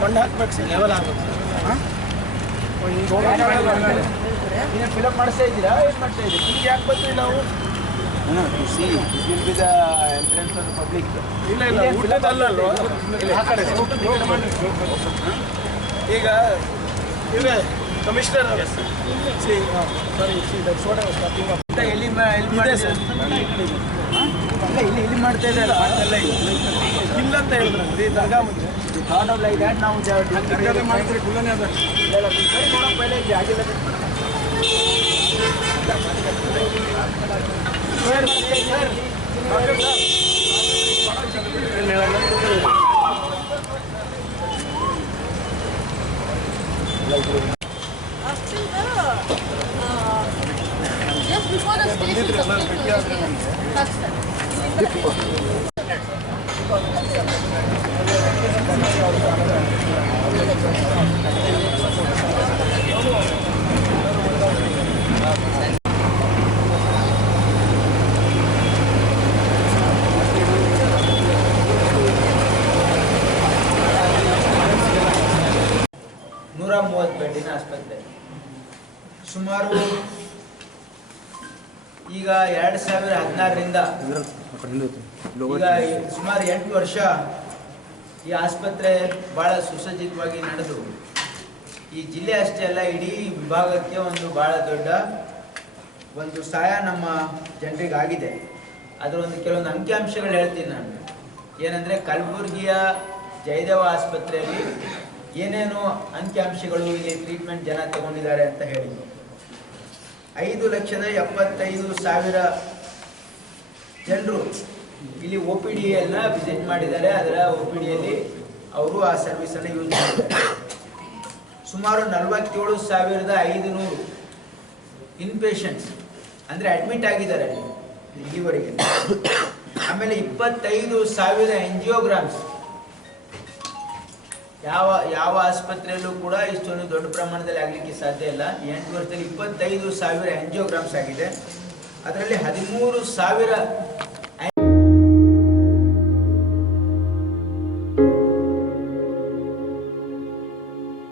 ಮಣ್ಣು ಹಾಕ್ಬೇಕು sir, level ಆಗ್ಬೇಕು ಹಾಂ. ಈಗ ಫಿಲಪ್ ಮಾಡಿಸ್ತಾ ಇದ್ದೀರಾ, ಏನು ಮಾಡ್ತಾ ಇದ್ದೀರಿ? ನಿಮ್ಗೆ ಯಾಕೆ ಬಂದ್ರಿ ನಾವು? ಎಂಟ್ರೆನ್ಸ್ ಪಬ್ಲಿಕ್ ಇಲ್ಲ ಆ ಕಡೆ ಈಗ ಇವೇ ಕಮಿಷನರ್ ಎಲ್ಲಿ ಇಲ್ಲಿ ಮಾಡ್ತಾ ಇದ್ದಾರೆ ಇಲ್ಲ ಅಂತ ಹೇಳಿದ್ರೆ ದರ್ಗಾ ಮುಂಚೆ ಥಾಟ್ ಆಫ್ ಲೈಕ್ ದ್ಯಾಟ್ ನಾವು ಮಾಡಿದ್ರೆ ಕುಲ್ಲನೇ ಅದ ಪೈಲೆ ಆಗಿಲ್ಲ just before the station ಬೆಡ್ಡಿನ ಆಸ್ಪತ್ರೆ ಸುಮಾರು ಈಗ 2016ರಿಂದ ಈಗ ಸುಮಾರು 8 ವರ್ಷ ಈ ಆಸ್ಪತ್ರೆ ಭಾಳ ಸುಸಜ್ಜಿತವಾಗಿ ನಡೆದು ಈ ಜಿಲ್ಲೆ ಅಷ್ಟೇ ಅಲ್ಲ ಇಡೀ ವಿಭಾಗಕ್ಕೆ ಒಂದು ಭಾಳ ದೊಡ್ಡ ಒಂದು ಸಹಾಯ ನಮ್ಮ ಜನರಿಗೆ ಆಗಿದೆ. ಅದರ ಒಂದು ಕೆಲವೊಂದು ಅಂಕಿಅಂಶಗಳು ಹೇಳ್ತೀನಿ ನಾನು. ಏನಂದರೆ ಕಲಬುರಗಿಯ ಜಯದೇವ ಆಸ್ಪತ್ರೆಯಲ್ಲಿ ಏನೇನು ಅಂಕಿಅಂಶಗಳು ಇಲ್ಲಿ ಟ್ರೀಟ್ಮೆಂಟ್ ಜನ ತಗೊಂಡಿದ್ದಾರೆ ಅಂತ ಹೇಳಿದ್ರು. 5,75,000 ಜನರು ಇಲ್ಲಿ ಒ ಪಿ ಡಿ ಎಲ್ಲ ವಿಸಿಟ್ ಮಾಡಿದ್ದಾರೆ. ಅದರ ಒ ಪಿ ಡಿಯಲ್ಲಿ ಅವರು ಆ ಸರ್ವಿಸನ್ನು ಯೂಸ್ ಮಾಡಿದ್ದಾರೆ. ಸುಮಾರು 47,500 ಇನ್ಪೇಷಂಟ್ಸ್ ಅಂದರೆ ಅಡ್ಮಿಟ್ ಆಗಿದ್ದಾರೆ ಇಲ್ಲಿವರೆಗೆ. ಆಮೇಲೆ 25,000 ಎಂಜಿಯೋಗ್ರಾಮ್ಸ್. ಯಾವ ಆಸ್ಪತ್ರೆಯಲ್ಲೂ ಕೂಡ ಇಷ್ಟೊಂದು ದೊಡ್ಡ ಪ್ರಮಾಣದಲ್ಲಿ ಆಗಲಿಕ್ಕೆ ಸಾಧ್ಯ ಇಲ್ಲ. 8 ವರ್ಷದಲ್ಲಿ 25,000 ಎಂಜಿಯೋಗ್ರಾಮ್ಸ್ ಆಗಿದೆ. ಅದರಲ್ಲಿ 13,000